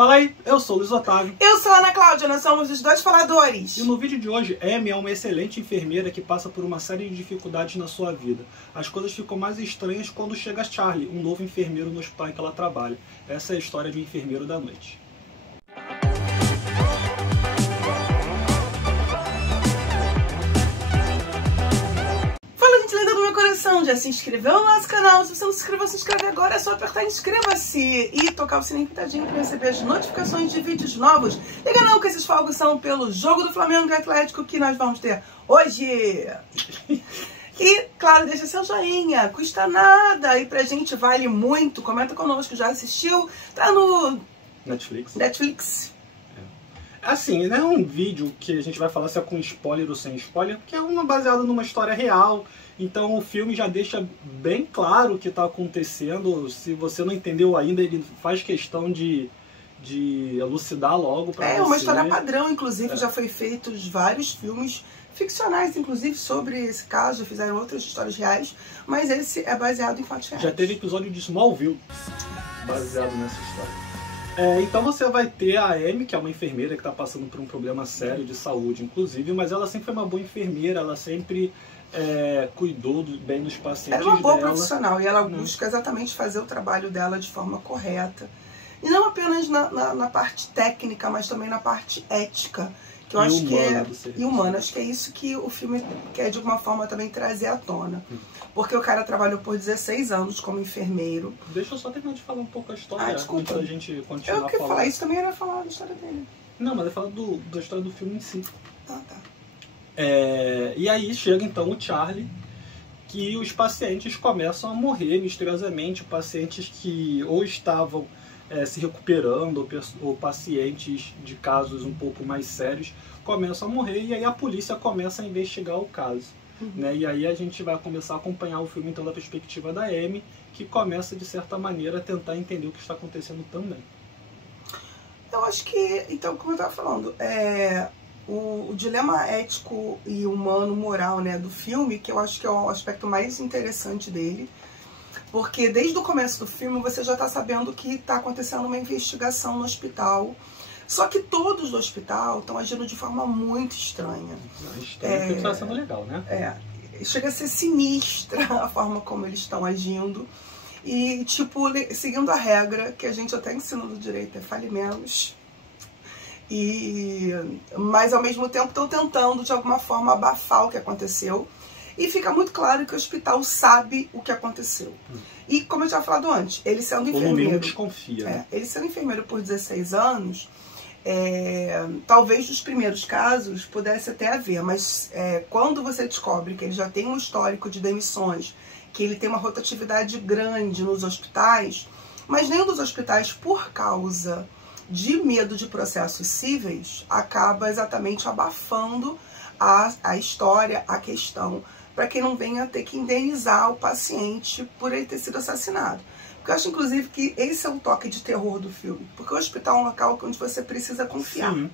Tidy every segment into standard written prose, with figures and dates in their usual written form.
Fala aí, eu sou o Luiz Otávio. Eu sou a Ana Cláudia, nós somos os dois faladores. E no vídeo de hoje, Amy é uma excelente enfermeira que passa por uma série de dificuldades na sua vida. As coisas ficam mais estranhas quando chega Charlie, um novo enfermeiro no hospital em que ela trabalha. Essa é a história de um enfermeiro da noite. Já se inscreveu no nosso canal? Se você não se inscreveu, se inscreve agora. É só apertar inscreva-se e tocar o sininho pintadinho para receber as notificações de vídeos novos. Liga não que esses fogos são pelo jogo do Flamengo e Atlético que nós vamos ter hoje. E, claro, deixa seu joinha, custa nada e pra gente vale muito. Comenta conosco, já assistiu, tá no Netflix. Assim, não é um vídeo que a gente vai falar se é com spoiler ou sem spoiler, porque é baseado numa história real. Então o filme já deixa bem claro o que está acontecendo. Se você não entendeu ainda, ele faz questão de elucidar logo para você. É uma história padrão, inclusive já foi feitos vários filmes ficcionais, inclusive, sobre esse caso. Já fizeram outras histórias reais, mas esse é baseado em fatos reais. Já teve episódio de Smallville baseado nessa história. Então você vai ter a Amy, que é uma enfermeira que está passando por um problema sério de saúde, inclusive, mas ela sempre foi uma boa enfermeira, ela sempre cuidou bem dos pacientes. Ela é uma boa dela, profissional e ela busca exatamente fazer o trabalho dela de forma correta. E não apenas na parte técnica, mas também na parte ética, que eu acho que é humana. Acho que é isso que o filme quer de alguma forma também trazer à tona. Porque o cara trabalhou por 16 anos como enfermeiro. Deixa eu só terminar de falar um pouco a história desculpa. antes da gente continuar Eu que falando. falar isso também era falar da história dele. Não, mas eu falo da história do filme em si. Ah, tá. E aí chega então o Charlie, que os pacientes começam a morrer misteriosamente, pacientes que ou estavam se recuperando, ou pacientes de casos um pouco mais sérios começam a morrer, e aí a polícia começa a investigar o caso. Né? E aí a gente vai começar a acompanhar o filme então da perspectiva da Amy, que começa de certa maneira a tentar entender o que está acontecendo também. Eu acho que, então, como eu estava falando, o dilema ético e humano, moral, né, do filme, que eu acho que é o aspecto mais interessante dele, porque desde o começo do filme você já está sabendo que está acontecendo uma investigação no hospital. Só que todos do hospital estão agindo de forma muito estranha. Estranho, está sendo legal, né? Chega a ser sinistra a forma como eles estão agindo. E, tipo, seguindo a regra, que a gente até ensina no direito, fale menos. Mas, ao mesmo tempo, estão tentando, de alguma forma, abafar o que aconteceu. E fica muito claro que o hospital sabe o que aconteceu. E, como eu já falado antes, ele sendo enfermeiro... Ou no mínimo desconfia. Né? Ele sendo enfermeiro por 16 anos... talvez nos primeiros casos pudesse até haver, mas quando você descobre que ele já tem um histórico de demissões, que ele tem uma rotatividade grande nos hospitais, mas nenhum dos hospitais, por causa de medo de processos cíveis, acaba exatamente abafando a história, a questão, para que não venha ter que indenizar o paciente por ele ter sido assassinado. Porque eu acho, inclusive, que esse é o toque de terror do filme. Porque o hospital é um local onde você precisa confiar. Sim.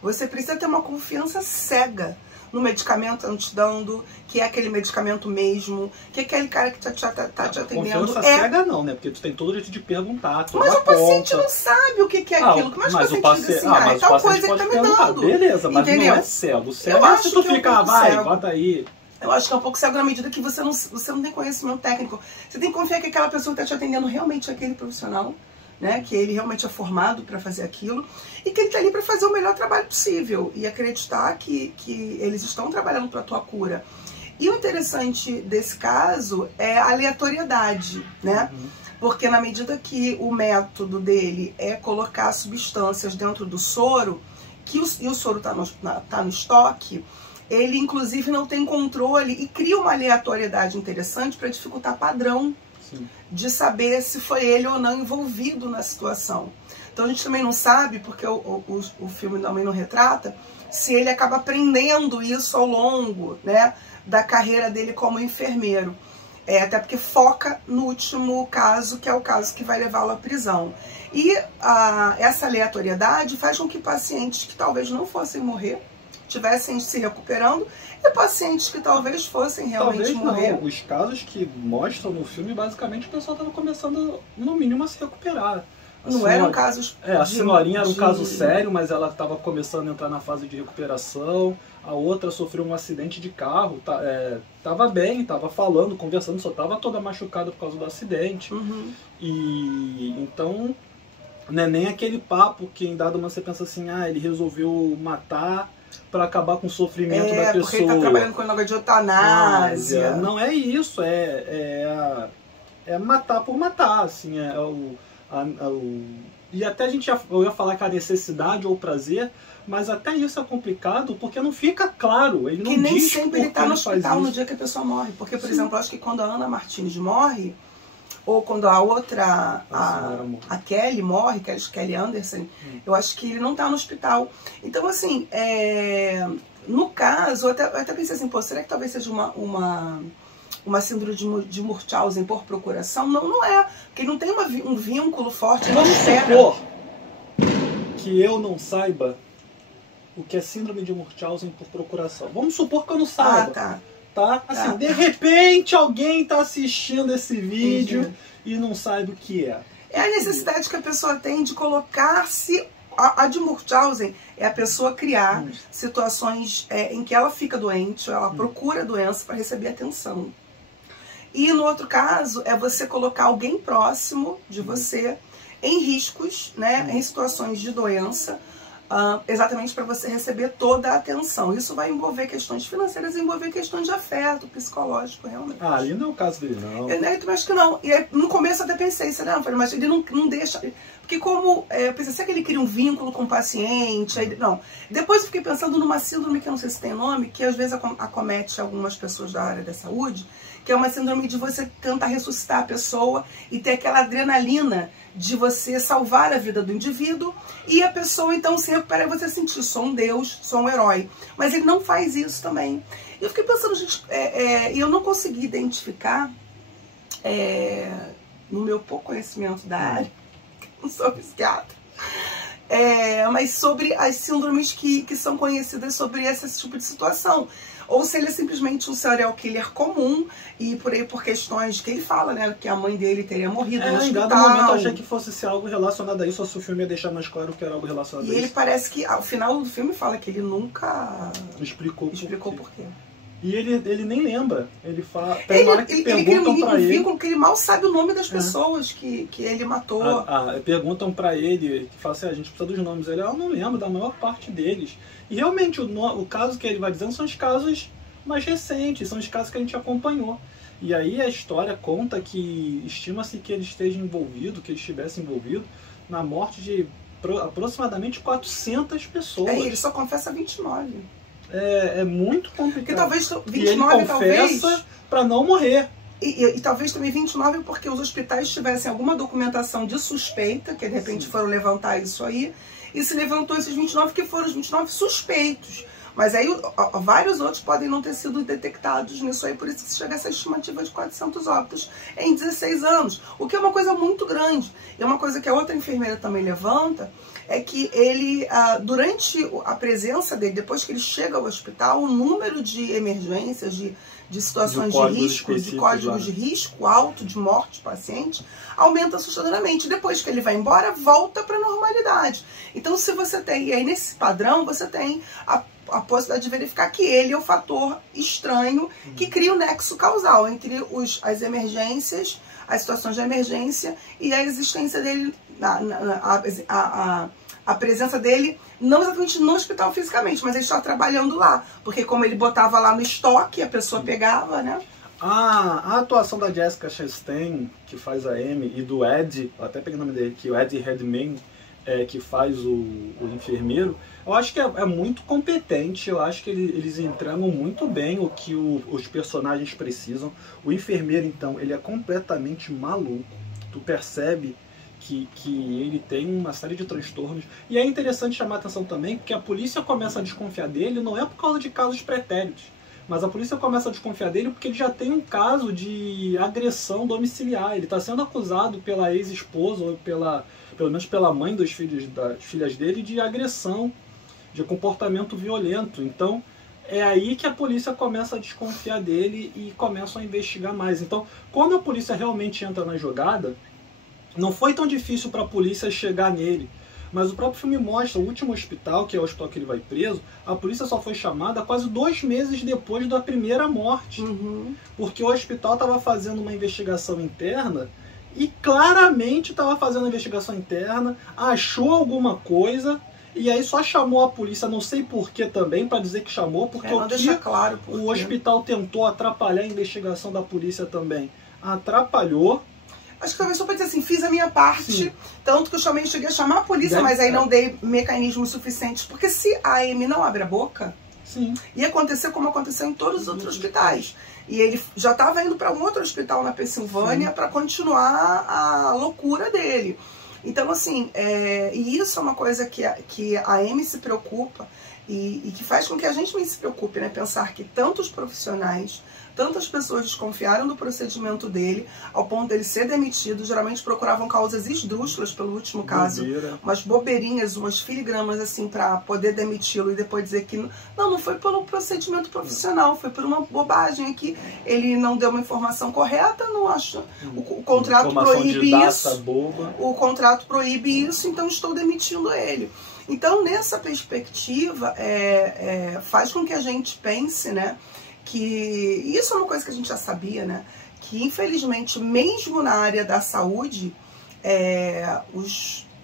Você precisa ter uma confiança cega no medicamento que estão te dando, que é aquele medicamento mesmo, que é aquele cara que tá te atendendo. Confiança cega não, né? Porque tu tem todo o direito de perguntar. Mas o paciente não sabe o que é aquilo. Como é que o paciente diz assim, é tal coisa que tá me dando. Beleza, mas não é cego. O cego é se tu fica, bota aí... Eu acho que é um pouco cego na medida que você não tem conhecimento técnico. Você tem que confiar que aquela pessoa que está te atendendo realmente é aquele profissional, né? Que ele realmente é formado para fazer aquilo e que ele está ali para fazer o melhor trabalho possível e acreditar que eles estão trabalhando para a tua cura. E o interessante desse caso é a aleatoriedade, né? Porque na medida que o método dele é colocar substâncias dentro do soro, e o soro está no estoque, ele, inclusive, não tem controle e cria uma aleatoriedade interessante para dificultar padrão. Sim. De saber se foi ele ou não envolvido na situação. Então a gente também não sabe, porque o filme também não retrata, se ele acaba aprendendo isso ao longo, né, da carreira dele como enfermeiro. Até porque foca no último caso, que é o caso que vai levá-lo à prisão. E essa aleatoriedade faz com que pacientes que talvez não fossem morrer, estivessem se recuperando, e pacientes que talvez fossem realmente morrer. Não. Os casos que mostram no filme, basicamente o pessoal estava começando, no mínimo, a se recuperar. Não eram casos... a senhorinha era um caso sério, mas ela estava começando a entrar na fase de recuperação. A outra sofreu um acidente de carro, estava bem, estava falando, conversando, só estava toda machucada por causa do acidente. E então, não é nem aquele papo que em dado momento você pensa assim, ele resolveu matar para acabar com o sofrimento da pessoa. Porque ele está trabalhando com o negócio de eutanásia. Não é isso, é matar por matar, assim, e até eu ia falar que a necessidade ou o prazer, mas até isso é complicado, porque não fica claro, ele não diz. Que nem sempre ele está no hospital no dia que a pessoa morre, porque, por exemplo, eu acho que quando a Ana Martins morre, ou quando a outra, a Kelly morre, Kelly Anderson, eu acho que ele não está no hospital. Então, assim, no caso, eu até pensei assim, pô, será que talvez seja uma síndrome de Munchausen por procuração? Não é, porque não tem um vínculo forte. Vamos supor que eu não saiba o que é síndrome de Munchausen por procuração. Vamos supor que eu não saiba. Tá? Assim, de repente alguém está assistindo esse vídeo e não sabe o que é. É a necessidade que a pessoa tem de colocar-se... A de Munchausen é a pessoa criar situações em que ela fica doente, ou ela procura a doença para receber atenção. E no outro caso, é você colocar alguém próximo de você em riscos, né, em situações de doença, exatamente para você receber toda a atenção. Isso vai envolver questões financeiras, envolver questões de afeto, psicológico, realmente. Ali não é o caso dele, não. Eu acho que não. E aí, no começo eu até pensei, mas ele não deixa... Porque como, eu pensei, será que ele cria um vínculo com o paciente? Aí, não. Depois eu fiquei pensando numa síndrome que eu não sei se tem nome, que às vezes acomete algumas pessoas da área da saúde, que é uma síndrome de você tentar ressuscitar a pessoa e ter aquela adrenalina de você salvar a vida do indivíduo e a pessoa então se recupera e você sentir, sou um deus, sou um herói. Mas ele não faz isso também. Eu fiquei pensando, gente, e eu não consegui identificar, no meu pouco conhecimento da área, não sou psiquiatra, mas sobre as síndromes que são conhecidas sobre esse tipo de situação. Ou se ele é simplesmente um serial killer comum e por questões que ele fala, né? Que a mãe dele teria morrido no hospital. Em dado momento eu achei que fosse algo relacionado a isso, ou se o filme ia deixar mais claro que era algo relacionado a isso. E ele parece que, ao final do filme, fala que ele nunca explicou por quê. E ele nem lembra. Ele fala. Tem hora que perguntam pra ele. Vínculo que ele mal sabe o nome das pessoas que ele matou. Perguntam pra ele, que fala assim, a gente precisa dos nomes. Ele não lembra da maior parte deles. E realmente o caso que ele vai dizendo são os casos mais recentes, são os casos que a gente acompanhou. E aí a história conta que estima-se que ele esteja envolvido, que ele estivesse envolvido na morte de aproximadamente 400 pessoas. Ele só confessa 29. É muito complicado. Porque talvez 29, e ele confessa para não morrer. E talvez também 29 porque os hospitais tivessem alguma documentação de suspeita, que de repente foram levantar isso aí, e se levantou esses 29 que foram os 29 suspeitos. Mas aí vários outros podem não ter sido detectados nisso aí, por isso que se chega a essa estimativa de 400 óbitos em 16 anos. O que é uma coisa muito grande. E uma coisa que a outra enfermeira também levanta é que ele, durante a presença dele, depois que ele chega ao hospital, o número de emergências, de situações de risco, de códigos de risco alto, de morte do paciente, aumenta assustadoramente. Depois que ele vai embora, volta para a normalidade. Então, se você tem, e aí nesse padrão, você tem a possibilidade de verificar que ele é o fator estranho que cria o nexo causal entre as emergências, as situações de emergência e a existência dele, a presença dele, não exatamente no hospital fisicamente, mas ele está trabalhando lá. Porque como ele botava lá no estoque, a pessoa pegava, né? A atuação da Jessica Chastain, que faz a Amy, e do Ed, até peguei o nome dele aqui, o Ed Redmayne, que faz o enfermeiro, eu acho que é muito competente, eu acho que eles entregam muito bem o que os personagens precisam. O enfermeiro, então, ele é completamente maluco, tu percebe que ele tem uma série de transtornos, e é interessante chamar a atenção também, porque a polícia começa a desconfiar dele, não é por causa de casos pretéritos, mas a polícia começa a desconfiar dele porque ele já tem um caso de agressão domiciliar, ele está sendo acusado pela ex-esposa, ou pelo menos pela mãe das filhas dele, de agressão, de comportamento violento. Então é aí que a polícia começa a desconfiar dele e começa a investigar mais. Então, quando a polícia realmente entra na jogada, não foi tão difícil para a polícia chegar nele. Mas o próprio filme mostra, o último hospital, que é o hospital que ele vai preso, a polícia só foi chamada quase 2 meses depois da primeira morte. Porque o hospital estava fazendo uma investigação interna e claramente estava fazendo uma investigação interna, achou alguma coisa e aí só chamou a polícia, não sei porquê também, para dizer que chamou, porque o hospital tentou atrapalhar a investigação da polícia também. Atrapalhou. Acho que talvez só para dizer assim, fiz a minha parte, sim, tanto que eu cheguei a chamar a polícia, mas aí não dei mecanismos suficientes. Porque se a Amy não abre a boca, sim, ia acontecer como aconteceu em todos os outros hospitais. E ele já estava indo para um outro hospital na Pensilvânia para continuar a loucura dele. Então, assim, e isso é uma coisa que a Amy se preocupa e que faz com que a gente também se preocupe, né? Pensar que tantos profissionais, tantas pessoas desconfiaram do procedimento dele, ao ponto dele ser demitido. Geralmente procuravam causas esdrúxulas pelo último caso, umas bobeirinhas, umas filigramas assim, para poder demiti-lo e depois dizer que não foi pelo procedimento profissional, foi por uma bobagem que ele não deu uma informação correta, não acho. O contrato proíbe isso. Boba. O contrato proíbe isso, então estou demitindo ele. Então, nessa perspectiva, faz com que a gente pense, né, que isso é uma coisa que a gente já sabia, né, que infelizmente, mesmo na área da saúde,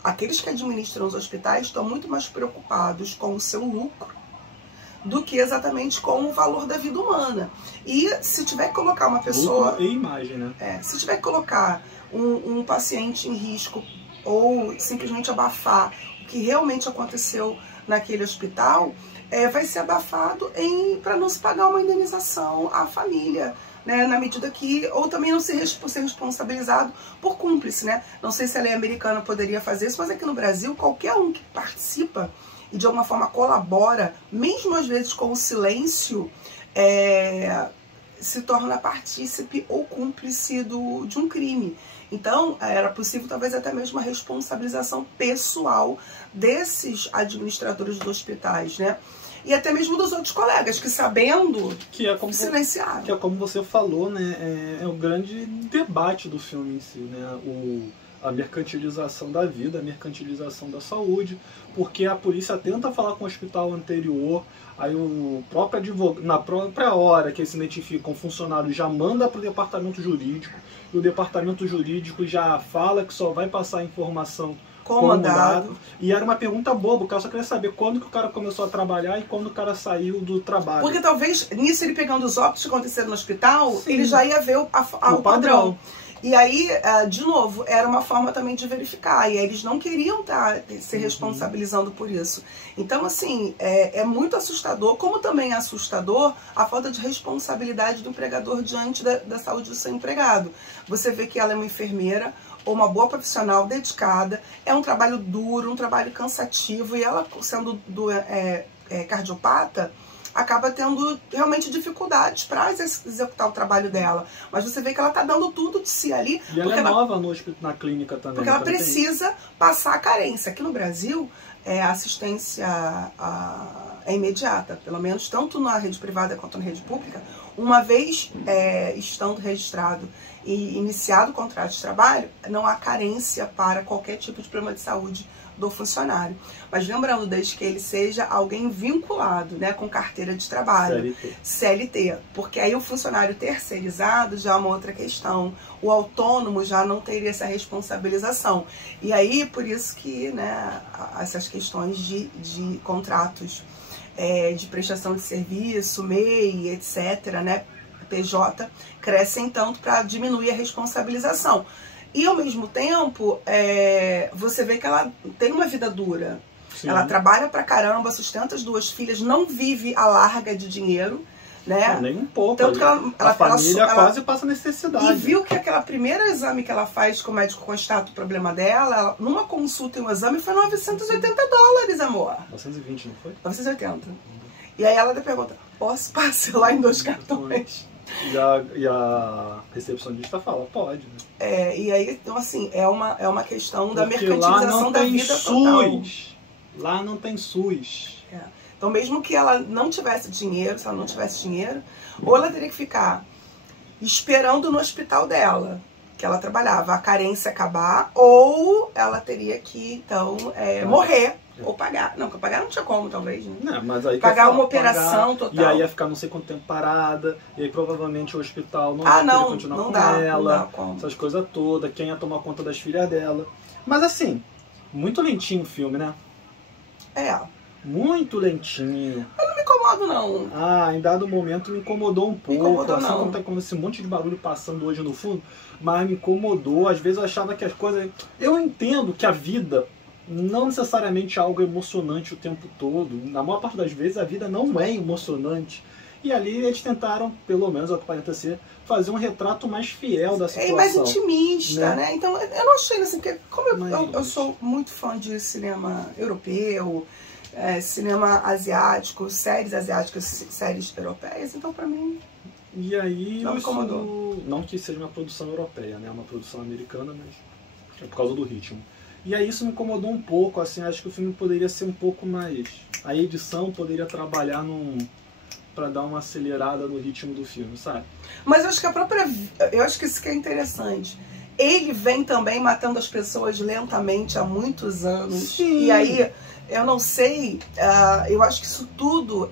aqueles que administram os hospitais estão muito mais preocupados com o seu lucro do que exatamente com o valor da vida humana. E se tiver que colocar uma pessoa... Lucro e imagem, né? Se tiver que colocar um paciente em risco ou simplesmente abafar o que realmente aconteceu naquele hospital, vai ser abafado para não se pagar uma indenização à família, né, na medida que, ou também não ser responsabilizado por cúmplice, né? Não sei se a lei americana poderia fazer isso, mas aqui no Brasil, qualquer um que participa e de alguma forma colabora, mesmo às vezes com o silêncio, se torna partícipe ou cúmplice de um crime. Então, era possível talvez até mesmo a responsabilização pessoal desses administradores dos hospitais, né? E até mesmo dos outros colegas, que sabendo, silenciaram. Que é como você falou, né? É o grande debate do filme em si, né? A mercantilização da vida, a mercantilização da saúde, porque a polícia tenta falar com o hospital anterior, aí o próprio advogado, na própria hora que eles se identificam, o funcionário já manda para o departamento jurídico, e o departamento jurídico já fala que só vai passar a informação comandado. E era uma pergunta boba, o cara só queria saber quando que o cara começou a trabalhar e quando o cara saiu do trabalho. Porque talvez, nisso ele pegando os óbitos que aconteceram no hospital, sim, ele já ia ver o padrão. E aí, de novo, era uma forma também de verificar. E aí eles não queriam estar se responsabilizando por isso. Então, assim, é muito assustador, como também é assustador a falta de responsabilidade do empregador diante da saúde do seu empregado. Você vê que ela é uma enfermeira ou uma boa profissional dedicada, é um trabalho duro, um trabalho cansativo, e ela, sendo cardiopata, acaba tendo realmente dificuldades para executar o trabalho dela. Mas você vê que ela está dando tudo de si ali. E ela é nova na clínica também. Porque ela precisa passar a carência. Aqui no Brasil, a assistência é imediata, pelo menos tanto na rede privada quanto na rede pública. Uma vez estando registrado e iniciado o contrato de trabalho, não há carência para qualquer tipo de problema de saúde do funcionário. Mas lembrando, desde que ele seja alguém vinculado, né, com carteira de trabalho, CLT, porque aí o funcionário terceirizado já é uma outra questão, o autônomo já não teria essa responsabilização. E aí, por isso que, né, essas questões de contratos de prestação de serviço, MEI, etc., né, PJ, crescem tanto para diminuir a responsabilização. E, ao mesmo tempo, você vê que ela tem uma vida dura. Sim. Ela trabalha pra caramba, sustenta as 2 filhas, não vive à larga de dinheiro, né? Não, nem um pouco. Tanto que a família quase passa necessidade. E viu que aquele primeiro exame que ela faz, que o médico constata o problema dela, numa consulta e um exame, foi $980, amor. 920, não foi? 980. E aí ela pergunta, posso parcelar em 2 cartões? E a recepcionista fala, pode, né? E aí, então assim, é uma questão da mercantilização da vida total. Lá não tem SUS. Então, mesmo que ela não tivesse dinheiro, se ela não tivesse dinheiro, ou ela teria que ficar esperando no hospital dela, que ela trabalhava, a carência acabar, ou ela teria que, então, morrer. Ou pagar. Não, porque pagar não tinha como, talvez, né? Não, mas aí pagar uma operação total. E aí ia ficar não sei quanto tempo parada, e aí provavelmente o hospital não ia querer continuar com ela, essas coisas todas, quem ia tomar conta das filhas dela. Mas assim, muito lentinho o filme, né? Muito lentinho. Eu não me incomodo, não. Ah, em dado momento me incomodou um pouco. Me incomodou, assim, não. Como tá com esse monte de barulho passando hoje no fundo, mas me incomodou. Às vezes eu achava que as coisas... Eu entendo que a vida não necessariamente é algo emocionante o tempo todo. Na maior parte das vezes a vida não é emocionante. E ali eles tentaram, pelo menos, ao que parece ser, fazer um retrato mais fiel da situação. Mais intimista, né? Então eu não achei assim, porque como eu sou muito fã de cinema europeu, cinema asiático, séries asiáticas, séries europeias, então pra mim... E aí não me incomodou. Não que seja uma produção europeia, né? É uma produção americana, mas é por causa do ritmo. E aí isso me incomodou um pouco, assim, acho que o filme poderia ser um pouco mais... A edição poderia trabalhar pra dar uma acelerada no ritmo do filme, sabe? Mas eu acho que eu acho que isso que é interessante. Ele vem também matando as pessoas lentamente há muitos anos. Sim. E aí, eu não sei, eu acho que isso tudo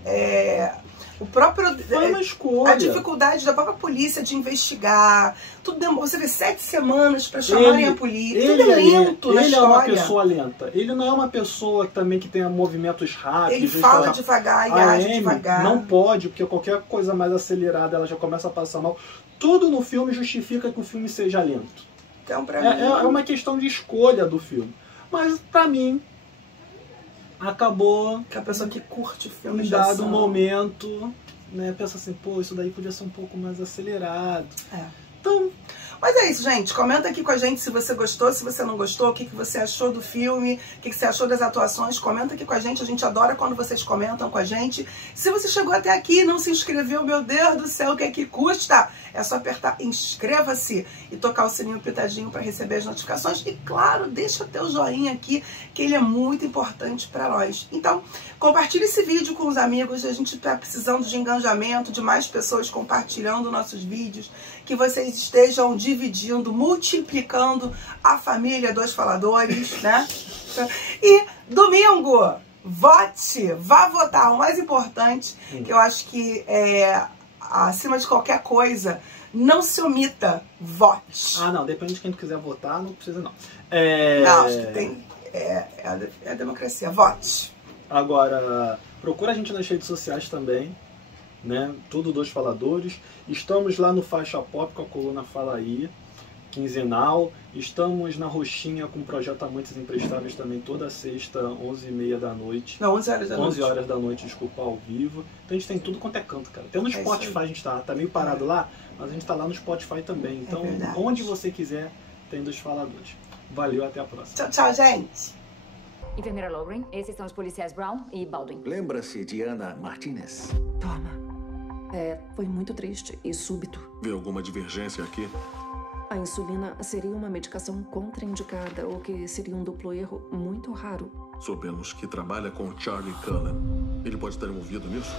o próprio... Foi uma escolha. A dificuldade da própria polícia de investigar. Tudo você vê 7 semanas pra chamarem a polícia. Tudo é lento na história. Ele é uma pessoa lenta. Ele não é uma pessoa também que tenha movimentos rápidos. Ele fala devagar e age devagar. Não pode, porque qualquer coisa mais acelerada ela já começa a passar mal. Tudo no filme justifica que o filme seja lento. Então, pra mim... É uma questão de escolha do filme. Mas, pra mim, acabou... Que a pessoa que curte filme em dado momento, né, pensa assim, pô, isso daí podia ser um pouco mais acelerado. Então... Mas é isso, gente. Comenta aqui com a gente se você gostou, se você não gostou, o que você achou do filme, o que você achou das atuações. Comenta aqui com a gente adora quando vocês comentam com a gente. Se você chegou até aqui e não se inscreveu, meu Deus do céu, o que é que custa? É só apertar inscreva-se e tocar o sininho pitadinho para receber as notificações. E claro, deixa teu joinha aqui, que ele é muito importante para nós. Então, compartilhe esse vídeo com os amigos. A gente está precisando de engajamento, de mais pessoas compartilhando nossos vídeos, que vocês estejam dividindo, multiplicando a família dos faladores, né? E domingo, vote, vá votar. O mais importante, que eu acho que acima de qualquer coisa, não se omita, vote. Ah, não, depende de quem quiser votar, não precisa não. Não, acho que tem, é a democracia, vote. Agora, procura a gente nas redes sociais também, né? Tudo Dois Faladores. Estamos lá no Faixa Pop com a coluna Fala Aí, quinzenal. Estamos na Roxinha com o Projeto Amantes Imprestáveis também toda sexta, 11h30 da noite. Não, 11 horas da noite. 11 horas da noite, desculpa, ao vivo. Então a gente tem tudo quanto é canto, cara. Até no Spotify a gente tá meio parado lá, mas a gente tá lá no Spotify também. Então, onde você quiser, tem Dois Faladores. Valeu, até a próxima. Tchau, tchau, gente. Enfermeira Lauren, esses são os policiais Brown e Baldwin. Lembra-se de Ana Martinez? Toma. Foi muito triste e súbito. Vê alguma divergência aqui? A insulina seria uma medicação contraindicada, o que seria um duplo erro muito raro. Soubemos que trabalha com o Charlie Cullen. Ele pode estar envolvido nisso?